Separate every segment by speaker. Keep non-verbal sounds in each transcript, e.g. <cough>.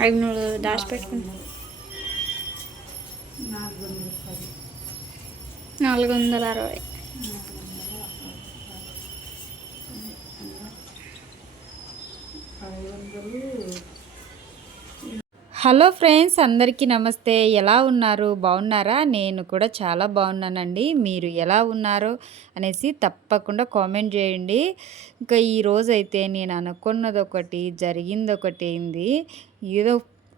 Speaker 1: ఐదు ఇది దాచి అవి నాలుగు వందల అరవై
Speaker 2: ఐదు వందలు హలో ఫ్రెండ్స్ అందరికీ నమస్తే. ఎలా ఉన్నారు? బాగున్నారా? నేను కూడా చాలా బాగున్నానండి. మీరు ఎలా ఉన్నారు? అనేసి తప్పకుండా కామెంట్ చేయండి. ఇంకా ఈరోజు అయితే నేను అనుకున్నది ఒకటి జరిగింది ఒకటి అయింది ఏదో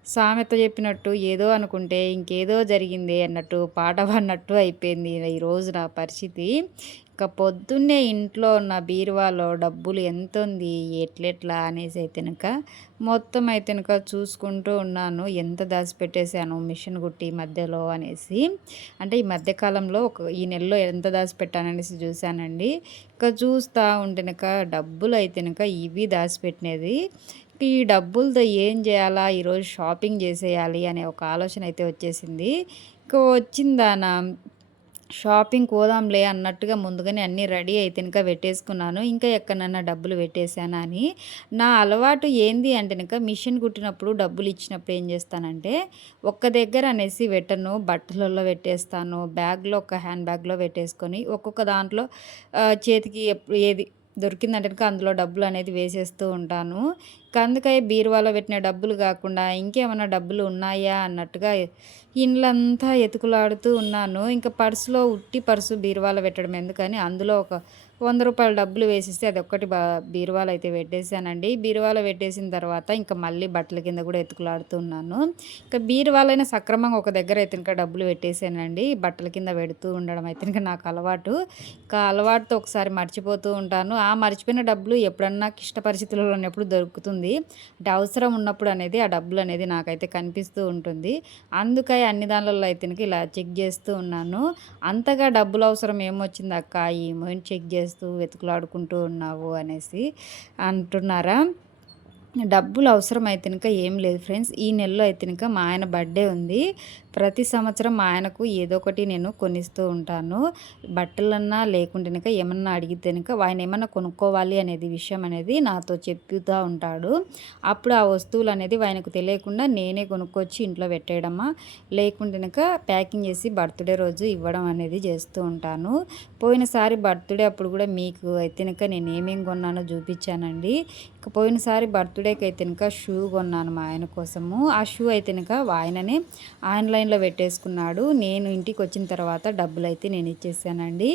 Speaker 2: సామెత చెప్పినట్టు ఏదో అనుకుంటే ఇంకేదో జరిగింది అన్నట్టు పాట పడినట్టు అయిపోయింది ఈరోజు నా పరిస్థితి. ఇక పొద్దున్నే ఇంట్లో ఉన్న బీరువాలో డబ్బులు ఎంత ఉంది ఎట్లెట్లా అనేసి అయితేనక మొత్తం అయితేనక చూసుకుంటూ ఉన్నాను. ఎంత దాచిపెట్టేశాను మిషన్ కుట్టి మధ్యలో అనేసి. అంటే ఈ మధ్యకాలంలో ఒక ఈ నెలలో ఎంత దాచిపెట్టాననేసి చూశానండి. ఇక చూస్తూ ఉంటేనక డబ్బులు అయితేనక ఇవి దాచిపెట్టినది. ఈ డబ్బులతో ఏం చేయాలా ఈరోజు షాపింగ్ చేసేయాలి అనే ఒక ఆలోచన అయితే వచ్చేసింది. ఇక వచ్చిందానా షాపింగ్ పోదాంలే అన్నట్టుగా ముందుగానే అన్నీ రెడీ అయితే ఇంకా పెట్టేసుకున్నాను. ఇంకా ఎక్కడన్నా డబ్బులు పెట్టేశానా అని. నా అలవాటు ఏంది అంటే ఇంకా మిషన్ కుట్టినప్పుడు డబ్బులు ఇచ్చినప్పుడు ఏం చేస్తానంటే ఒక్క దగ్గర అనేసి పెట్టను. బట్టలలో పెట్టేస్తాను. బ్యాగ్లో ఒక హ్యాండ్ బ్యాగ్లో పెట్టేసుకొని ఒక్కొక్క దాంట్లో చేతికి ఎప్పుడు ఏది దొరికిందంటే అందులో డబ్బులు అనేది వేసేస్తూ ఉంటాను. అందుకే బీరువాలో పెట్టిన డబ్బులు కాకుండా ఇంకేమైనా డబ్బులు ఉన్నాయా అన్నట్టుగా ఇండ్లంతా ఎతుకులాడుతూ ఉన్నాను. ఇంకా పర్సులో ఉట్టి పర్సు బీరువాలో పెట్టడం ఎందుకని అందులో ఒక వంద రూపాయల డబ్బులు వేసేస్తే అది ఒక్కటి బా బీరువాలు అయితే పెట్టేశానండి. బీరువాలో పెట్టేసిన తర్వాత ఇంకా మళ్ళీ బట్టల కింద కూడా ఎత్తుకులాడుతున్నాను ఇంకా బీరువాలైనా సక్రమంగా ఒక దగ్గర అయితే ఇంకా డబ్బులు పెట్టేశానండి. బట్టల కింద పెడుతూ ఉండడం అయితే ఇంకా నాకు అలవాటు. ఇంకా అలవాటుతో ఒకసారి మర్చిపోతూ ఉంటాను. ఆ మర్చిపోయిన డబ్బులు ఎప్పుడన్నా క్లిష్ట పరిస్థితుల్లో ఉన్నప్పుడు దొరుకుతుంది. అంటే అవసరం ఉన్నప్పుడు అనేది ఆ డబ్బులు అనేది నాకైతే కనిపిస్తూ ఉంటుంది. అందుకై అన్ని దానిలలో అయితే ఇలా చెక్ చేస్తూ ఉన్నాను. అంతగా డబ్బులు అవసరం ఏమొచ్చింది అక్క? ఏమో చెక్ చేస్తూ వెతుకులాడుకుంటూ ఉన్నావు అనేసి అంటున్నారా? డబ్బులు అవసరం అయితే ఇంకా ఏం లేదు ఫ్రెండ్స్. ఈ నెలలో అయితే ఇంకా మా ఆయన బర్త్డే ఉంది. ప్రతి సంవత్సరం మా ఆయనకు ఏదో ఒకటి నేను కొనిస్తూ ఉంటాను. బట్టలన్నా లేకుంటే ఏమన్నా అడిగితే ఆయన ఏమన్నా కొనుక్కోవాలి అనేది విషయం అనేది నాతో చెప్తూ ఉంటాడు. అప్పుడు ఆ వస్తువులు అనేది ఆయనకు తెలియకుండా నేనే కొనుక్కొచ్చి ఇంట్లో పెట్టేయడమా లేకుంటే ప్యాకింగ్ చేసి బర్త్డే రోజు ఇవ్వడం అనేది చేస్తూ ఉంటాను. పోయినసారి బర్త్డే అప్పుడు కూడా మీకు అయితే నేను ఏమేమి కొన్నానో చూపించానండి. ఇక పోయినసారి బర్త్డేకి అయితే షూ కొన్నాను మా ఆయన కోసము. ఆ షూ అయితే ఆయననే ఆన్లైన్ ఆన్లైన్లో పెట్టేసుకున్నాడు. నేను ఇంటికి వచ్చిన తర్వాత డబ్బులు అయితే నేను ఇచ్చేసానండి.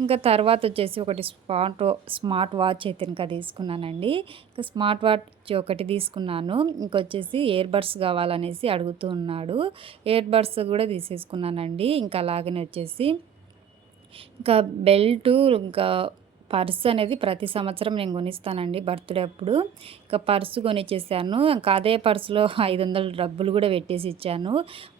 Speaker 2: ఇంకా తర్వాత వచ్చేసి ఒకటి స్మార్ట్ స్మార్ట్ వాచ్ అయితే ఇంకా తీసుకున్నానండి. ఇంకా స్మార్ట్ వాచ్ ఒకటి తీసుకున్నాను. ఇంకొచ్చేసి ఇయర్ బడ్స్ కావాలనేసి అడుగుతూ ఉన్నాడు. ఇయర్ బడ్స్ కూడా తీసేసుకున్నానండి. ఇంకా అలాగనే వచ్చేసి ఇంకా బెల్టు ఇంకా పర్స్ అనేది ప్రతి సంవత్సరం నేను కొనిస్తానండి బర్త్డే అప్పుడు. ఇంకా పర్సు కొనిచ్చేసాను. ఇంకా అదే పర్సులో <laughs> ఐదు వందల డబ్బులు కూడా పెట్టేసి ఇచ్చాను.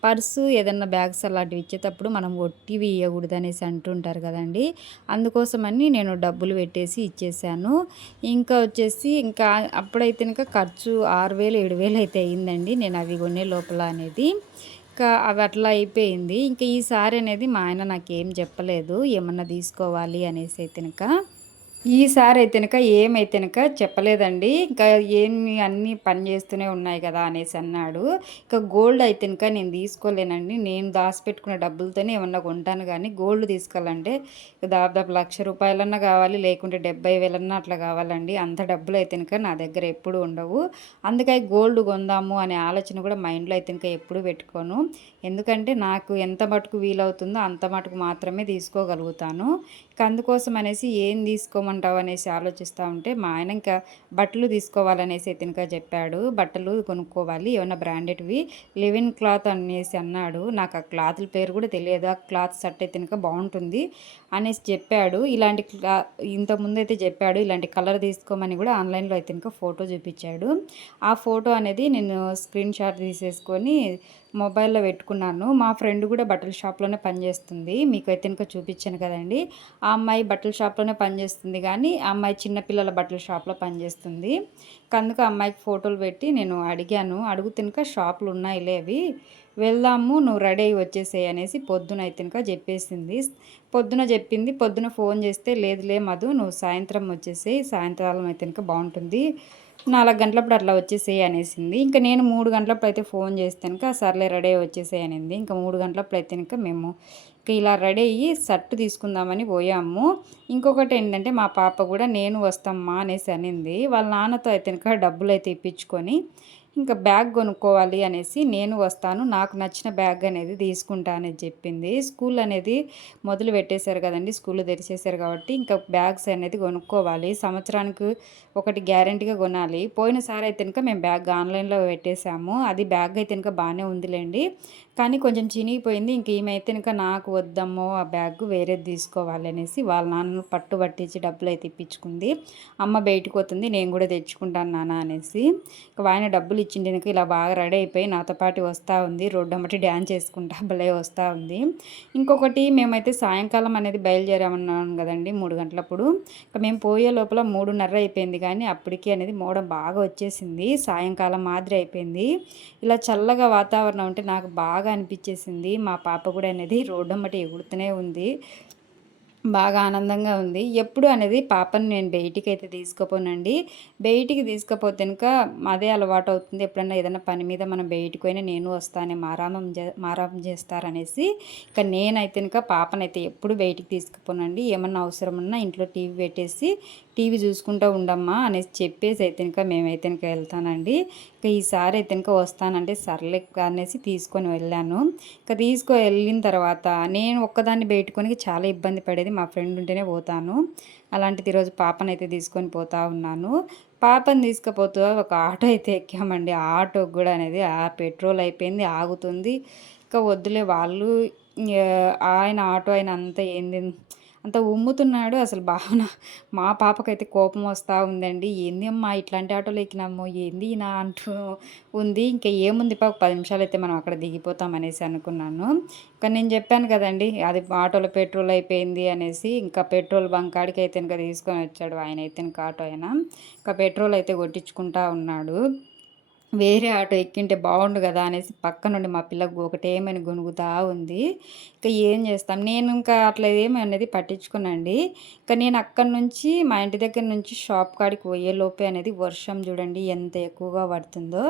Speaker 2: పర్సు ఏదన్నా బ్యాగ్స్ అలాంటివి ఇచ్చేటప్పుడు మనం ఒట్టివి ఇవ్వకూడదు అనేసి అంటుంటారు కదండి. అందుకోసమని నేను డబ్బులు పెట్టేసి ఇచ్చేసాను. ఇంకా వచ్చేసి ఇంకా అప్పుడైతే ఇంకా ఖర్చు ఆరు వేలు ఏడు వేలు అయితే అయిందండి నేను అవి కొనే లోపల అనేది. ఇంకా అవి అట్లా అయిపోయింది. ఇంకా ఈసారి అనేది మా ఆయన నాకేం చెప్పలేదు. ఏమన్నా తీసుకోవాలి అనేసి అయితే కనుక ఈసారి అయితేనక ఏమైతేనక చెప్పలేదండి. ఇంకా ఏమి అన్నీ పని చేస్తూనే ఉన్నాయి కదా అనేసి అన్నాడు. ఇంకా గోల్డ్ అయితేనక నేను తీసుకోలేనండి. నేను దాచిపెట్టుకున్న డబ్బులతోనే ఏమన్నా కొంటాను కానీ గోల్డ్ తీసుకోవాలంటే దాదాపు లక్ష రూపాయలన్నా కావాలి లేకుంటే డెబ్బై వేలన్నా అట్లా కావాలండి. అంత డబ్బులు అయితేనక నా దగ్గర ఎప్పుడు ఉండవు. అందుకే గోల్డ్ కొందాము అనే ఆలోచన కూడా మైండ్లో అయితేనక ఎప్పుడు పెట్టుకోను. ఎందుకంటే నాకు ఎంత మటుకు వీలవుతుందో అంత మటుకు మాత్రమే తీసుకోగలుగుతాను. ఇంకా అందుకోసం అనేసి ఏం తీసుకోమని తీసుకోమంటావు అనేసి ఆలోచిస్తూ ఉంటే మా ఆయన ఇంకా బట్టలు తీసుకోవాలనేసి అయితే చెప్పాడు. బట్టలు కొనుక్కోవాలి ఏమైనా బ్రాండెడ్వి. లివిన్ క్లాత్ అనేసి అన్నాడు. నాకు ఆ క్లాత్ల పేరు కూడా తెలియదు. ఆ క్లాత్ షర్ట్ అయితే బాగుంటుంది అనేసి చెప్పాడు. ఇలాంటి క్లా ఇంతకుముందు అయితే చెప్పాడు. ఇలాంటి కలర్ తీసుకోమని కూడా ఆన్లైన్లో అయితే ఇంకా ఫోటో చూపించాడు. ఆ ఫోటో అనేది నేను స్క్రీన్ షాట్ తీసేసుకొని మొబైల్లో పెట్టుకున్నాను. మా ఫ్రెండ్ కూడా బట్టల షాప్లోనే పనిచేస్తుంది మీకు అయితే ఇంకా చూపించాను కదండి. ఆ అమ్మాయి బట్టల షాప్లోనే పనిచేస్తుంది కానీ ఆ అమ్మాయి చిన్నపిల్లల బట్టల షాప్లో పనిచేస్తుంది అందుకు ఆ అమ్మాయికి ఫోటోలు పెట్టి నేను అడిగాను. అడుగుతునక షాపులు ఉన్నాయిలే అవి. వెళ్దాము నువ్వు రెడీ అయ్యి వచ్చేసేయి అనేసి పొద్దున అయితే చెప్పేసింది. పొద్దున చెప్పింది. పొద్దున ఫోన్ చేస్తే లేదులే మధు నువ్వు సాయంత్రం వచ్చేసేయి. సాయంత్రం అయితే బాగుంటుంది. నాలుగు గంటలప్పుడు అట్లా వచ్చేసేయి అనేసింది. ఇంకా నేను మూడు గంటలప్పుడు అయితే ఫోన్ చేస్తే కనుక సర్లే రెడీ అయ్యి వచ్చేసేయి అనింది. ఇంకా మూడు గంటలప్పుడు అయితే కనుక మేము ఇంకా ఇలా రెడీ అయ్యి షర్ట్ తీసుకుందామని పోయాము. ఇంకొకటి ఏంటంటే మా పాప కూడా నేను వస్తామ్మా అనేసి అనింది. వాళ్ళ నాన్నతో అయితే కనుక డబ్బులు అయితే ఇప్పించుకొని ఇంకా బ్యాగ్ కొనుక్కోవాలి అనేసి నేను వస్తాను. నాకు నచ్చిన బ్యాగ్ అనేది తీసుకుంటా అనేది చెప్పింది. స్కూల్ అనేది మొదలు పెట్టేశారు కదండి. స్కూల్ తెరిచేశారు కాబట్టి ఇంకా బ్యాగ్స్ అనేది కొనుక్కోవాలి. సంవత్సరానికి ఒకటి గ్యారంటీగా కొనాలి. పోయినసారి అయితే కనుక మేము బ్యాగ్ ఆన్లైన్లో పెట్టేశాము. అది బ్యాగ్ అయితే కనుక బాగానే ఉందిలేండి. కానీ కొంచెం చినిగిపోయింది. ఇంక ఈమె కనుక నాకు వద్దమ్మో ఆ బ్యాగ్ వేరేది తీసుకోవాలి అనేసి వాళ్ళ నాన్నను పట్టు పట్టించి డబ్బులు అయితే ఇప్పించుకుంది. అమ్మ బయటకు పోతుంది నేను కూడా తెచ్చుకుంటాను నాన్న అనేసి. ఇక ఆయన డబ్బులు ఇచ్చిండేందుకు ఇలా బాగా రెడీ అయిపోయి నాతో పాటు వస్తూ ఉంది. రోడ్డు అమ్మటి డ్యాన్స్ చేసుకుంటా. <laughs> భలే వస్తూ ఉంది. ఇంకొకటి మేమైతే సాయంకాలం అనేది బయలుదేరామన్నాను కదండి మూడు గంటలప్పుడు. ఇక మేము పోయే లోపల మూడున్నర అయిపోయింది కానీ అప్పటికి అనేది మోడం బాగా వచ్చేసింది. సాయంకాలం మాదిరి అయిపోయింది. ఇలా చల్లగా వాతావరణం ఉంటే నాకు బాగా అనిపించేసింది. మా పాప కూడా అనేది రోడ్డు అమ్మటి ఎగురుతూనే ఉంది. బాగా ఆనందంగా ఉంది. ఎప్పుడు అనేది పాపని నేను బయటికి అయితే తీసుకుపోనండి. బయటికి తీసుకుపోతే కనుక అదే అలవాటు అవుతుంది ఎప్పుడన్నా ఏదైనా పని మీద మనం బయటికి పోయినా నేను వస్తానే మారామం చే మారామం చేస్తారనేసి ఇక నేనైతే కనుక పాపనైతే ఎప్పుడు బయటికి తీసుకుపోనండి. ఏమన్నా అవసరం ఉన్నా ఇంట్లో టీవీ పెట్టేసి టీవీ చూసుకుంటూ ఉండమ్మా అనేసి చెప్పేసి అయితే ఇంకా మేమైతే ఇంకా వెళ్తానండి. ఇక ఈసారి అయితే ఇంకా వస్తానంటే సర్లే అనేసి తీసుకొని వెళ్ళాను. ఇక తీసుకొని వెళ్ళిన తర్వాత నేను ఒక్కదాన్ని బయటకొని చాలా ఇబ్బంది పడేది మా ఫ్రెండ్ ఉంటేనే పోతాను. అలాంటిది ఈరోజు పాపనైతే తీసుకొని పోతా ఉన్నాను. పాపని తీసుకుపోతూ ఒక ఆటో అయితే ఎక్కామండి. ఆ కూడా అనేది ఆ పెట్రోల్ అయిపోయింది ఆగుతుంది. ఇంకా వద్దులే వాళ్ళు ఆయన ఆటో ఆయన అంతా ఏంది అంత ఉమ్ముతున్నాడు అసలు భావన. మా పాపకైతే కోపం వస్తూ ఉందండి. ఏంది అమ్మా ఇట్లాంటి ఆటోలు ఎక్కినాము? ఏంది నా అంటూ ఉంది. ఇంకా ఏముంది పాప పది నిమిషాలు అయితే మనం అక్కడ దిగిపోతాం అనేసి అనుకున్నాను. కానీ నేను చెప్పాను కదండి అది ఆటోలో పెట్రోల్ అయిపోయింది అనేసి. ఇంకా పెట్రోల్ బంక్ కాడికి అయితే ఇంకా తీసుకొని వచ్చాడు ఆయన అయితే ఇంకా ఆటో అయినా. ఇంకా పెట్రోల్ అయితే కొట్టించుకుంటా ఉన్నాడు. వేరే ఆటో ఎక్కింటే బాగుండు కదా అనేసి పక్క నుండి మా పిల్లకు ఒకటేమని గొనుగుతూ ఉంది. ఇంకా ఏం చేస్తాం? నేను ఇంకా అట్లా ఏమి అనేది పట్టించుకున్నాండి ఇంకా నేను అక్కడి నుంచి మా ఇంటి దగ్గర నుంచి షాప్ కాడికి పోయేలోపే అనేది వర్షం చూడండి ఎంత ఎక్కువగా పడుతుందో.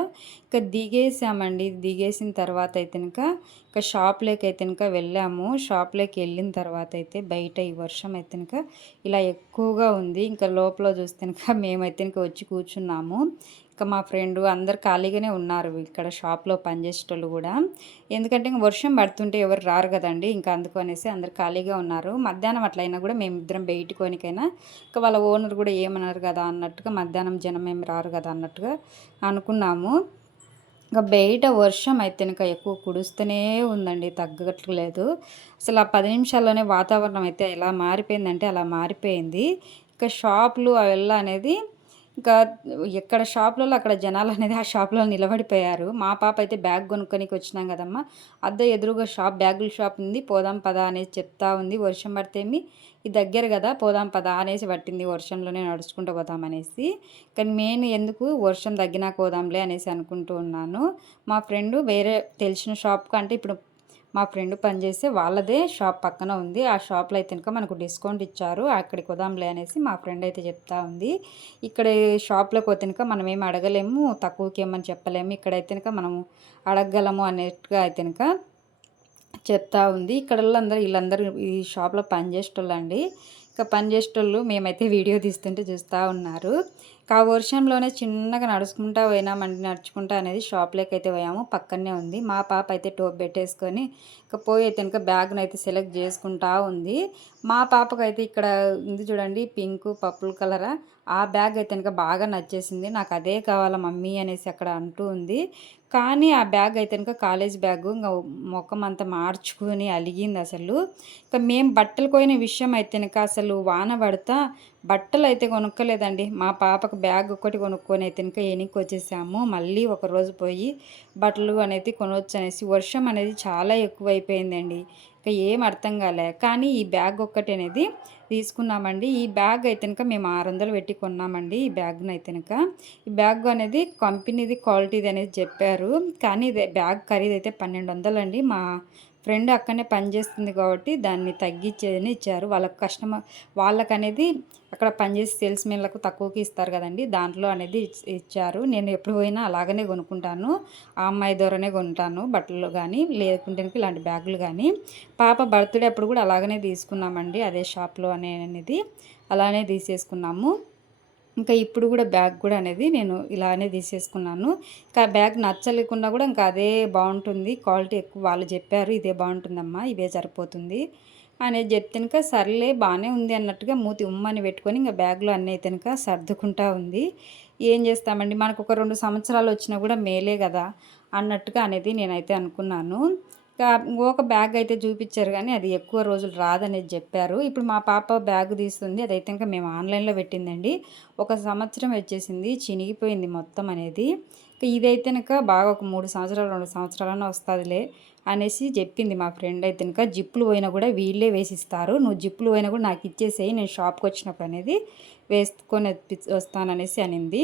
Speaker 2: ఇంకా దిగేసామండి. దిగేసిన తర్వాత అయితే ఇంకా ఇంకా షాప్లోకి అయితే ఇంకా వెళ్ళాము. షాప్లోకి వెళ్ళిన తర్వాత అయితే బయట ఈ వర్షం అయితే ఇంకా ఇలా ఎక్కువగా ఉంది. ఇంకా లోపల చూస్తే ఇంకా మేమైతే ఇంకా వచ్చి కూర్చున్నాము. ఇంకా మా ఫ్రెండ్ అందరు ఖాళీగానే ఉన్నారు ఇక్కడ షాప్లో పనిచేసేటోళ్ళు కూడా. ఎందుకంటే ఇంకా వర్షం పడుతుంటే ఎవరు రారు కదండి. ఇంకా అందుకనేసి అందరు ఖాళీగా ఉన్నారు. మధ్యాహ్నం అట్లయినా కూడా మేము ఇద్దరం బయటకోనికైనా ఇంకా వాళ్ళ ఓనర్ కూడా ఏమన్నారు కదా అన్నట్టుగా మధ్యాహ్నం జనం ఏమి రారు కదా అన్నట్టుగా అనుకున్నాము. ఇంకా బయట వర్షం అయితే ఇంకా ఎక్కువ కుడుస్తూనే ఉందండి. తగ్గట్లేదు అసలు ఆ పది నిమిషాల్లోనే వాతావరణం అయితే ఎలా మారిపోయిందంటే అలా మారిపోయింది. ఇంకా షాపులు అవెల్లా అనేది ఇంకా ఎక్కడ షాప్లలో అక్కడ జనాలు అనేది ఆ షాప్లో నిలబడిపోయారు. మా పాప అయితే బ్యాగ్ కొనుక్కొనికి వచ్చినాం కదమ్మా. అద్దె ఎదురుగా షాప్ బ్యాగుల షాప్ ఉంది. పోదాం పదా అనేసి చెప్తా ఉంది. వర్షం పడితేమి ఈ దగ్గర కదా పోదాం పదా అనేసి పట్టింది. వర్షంలోనే నడుచుకుంటూ పోదాం అనేసి. కానీ నేను ఎందుకు వర్షం తగ్గినా పోదాంలే అనేసి అనుకుంటూ ఉన్నాను. మా ఫ్రెండ్ వేరే తెలిసిన షాప్ కంటే ఇప్పుడు మా ఫ్రెండ్ పనిచేసే వాళ్ళదే షాప్ పక్కన ఉంది. ఆ షాప్లో అయితే కనుక మనకు డిస్కౌంట్ ఇచ్చారు. అక్కడికి వదాంలే అనేసి మా ఫ్రెండ్ అయితే చెప్తా ఉంది. ఇక్కడ షాప్లోకి వతనక మనం ఏమి అడగలేము తక్కువకి ఏమని చెప్పలేము. ఇక్కడైతే కనుక మనము అడగగలము అనేట్టుగా అయితే కనుక చెప్తా ఉంది. ఇక్కడ వాళ్ళందరూ వీళ్ళందరూ ఈ షాప్లో పనిచేసేటోళ్ళు అండి ఇంకా పనిచేసేటోళ్ళు మేమైతే వీడియో తీస్తుంటే చూస్తూ ఉన్నారు. ఆ వర్షంలోనే చిన్నగా నడుచుకుంటా పోయినామండి నడుచుకుంటా అనేది షాప్లోకి అయితే పోయాము. పక్కనే ఉంది. మా పాప అయితే టోప్ పెట్టేసుకొని ఇక పోయి అయితే ఇంకా బ్యాగ్ను అయితే సెలెక్ట్ చేసుకుంటా ఉంది. మా పాపకు అయితే ఇక్కడ ఉంది చూడండి పింక్ పర్పుల్ కలరా ఆ బ్యాగ్ అయితే కనుక బాగా నచ్చేసింది. నాకు అదే కావాలా మమ్మీ అనేసి అక్కడ అంటూ ఉంది. కానీ ఆ బ్యాగ్ అయితే కనుక కాలేజ్ బ్యాగ్ ఇంకా ముఖం అంతా మార్చుకుని అలిగింది అసలు. ఇక మేము బట్టలు పోయిన విషయం అయితే కనుక అసలు వాన పడతా బట్టలు అయితే కొనుక్కోలేదండి. మా పాపకు బ్యాగ్ ఒకటి కొనుక్కొని అయితే కనుక ఎనికి వచ్చేసాము. మళ్ళీ ఒకరోజు పోయి బట్టలు అనేది కొనవచ్చు అనేసి వర్షం అనేది చాలా ఎక్కువైపోయిందండి. ఇంకా ఏం అర్థం కాలే. కానీ ఈ బ్యాగ్ ఒక్కటి అనేది తీసుకున్నామండి. ఈ బ్యాగ్ అయితే కనుక మేము ఆరు వందలు పెట్టి కొన్నామండి. ఈ బ్యాగ్ను అయితే కనుక ఈ బ్యాగ్ అనేది కంపెనీది క్వాలిటీది అనేది చెప్పారు. కానీ ఇది బ్యాగ్ ఖరీదు అయితే పన్నెండు వందలండి. మా ఫ్రెండ్ అక్కడనే పనిచేస్తుంది కాబట్టి దాన్ని తగ్గించేదని ఇచ్చారు. వాళ్ళకి కస్టమర్ వాళ్ళకనేది అక్కడ పనిచేసే సేల్స్ మెన్లకు తక్కువకి ఇస్తారు కదండి. దాంట్లో అనేది ఇచ్- ఇచ్చారు. నేను ఎప్పుడు పోయినా అలాగనే కొనుక్కుంటాను. ఆ అమ్మాయి ద్వారానే కొంటాను. బట్టలు కానీ లేకుంటే ఇలాంటి బ్యాగులు కానీ పాప బర్త్డే అప్పుడు కూడా అలాగనే తీసుకున్నామండి. అదే షాప్లో అనేది అలానే తీసేసుకున్నాము. ఇంకా ఇప్పుడు కూడా బ్యాగ్ కూడా అనేది నేను ఇలానే తీసేసుకున్నాను. ఇంకా బ్యాగ్ నచ్చలేకున్నా కూడా ఇంకా అదే బాగుంటుంది. క్వాలిటీ ఎక్కువ వాళ్ళు చెప్పారు ఇదే బాగుంటుందమ్మా ఇవే సరిపోతుంది అనేది చెప్తే ఇంకా సర్లే బాగానే ఉంది అన్నట్టుగా మూతి ఉమ్మని పెట్టుకొని ఇంకా బ్యాగ్లో అన్నీ అయితే కనుక సర్దుకుంటా ఉంది. ఏం చేస్తామండి? మనకు ఒక రెండు సంవత్సరాలు వచ్చినా కూడా మేలే కదా అన్నట్టుగా అనేది నేనైతే అనుకున్నాను. ఒక బ్యాగ్ అయితే చూపించారు కానీ అది ఎక్కువ రోజులు రాదనేది చెప్పారు. ఇప్పుడు మా పాప బ్యాగ్ తీస్తుంది. అదైతే ఇంకా మేము ఆన్లైన్లో పెట్టిందండి. ఒక సంవత్సరం వచ్చేసింది. చినిగిపోయింది మొత్తం అనేది. ఇదైతే కనుక బాగా ఒక మూడు సంవత్సరాలు రెండు సంవత్సరాలన్నా వస్తుందిలే అనేసి చెప్పింది మా ఫ్రెండ్ అయితే కనుక జిప్పులు పోయినా కూడా వీళ్ళే వేసిస్తారు. నువ్వు జిప్పులు పోయినా కూడా నాకు ఇచ్చేసేయి నేను షాప్కి వచ్చినప్పుడు అనేది వేసుకొని వస్తాననేసి అనింది.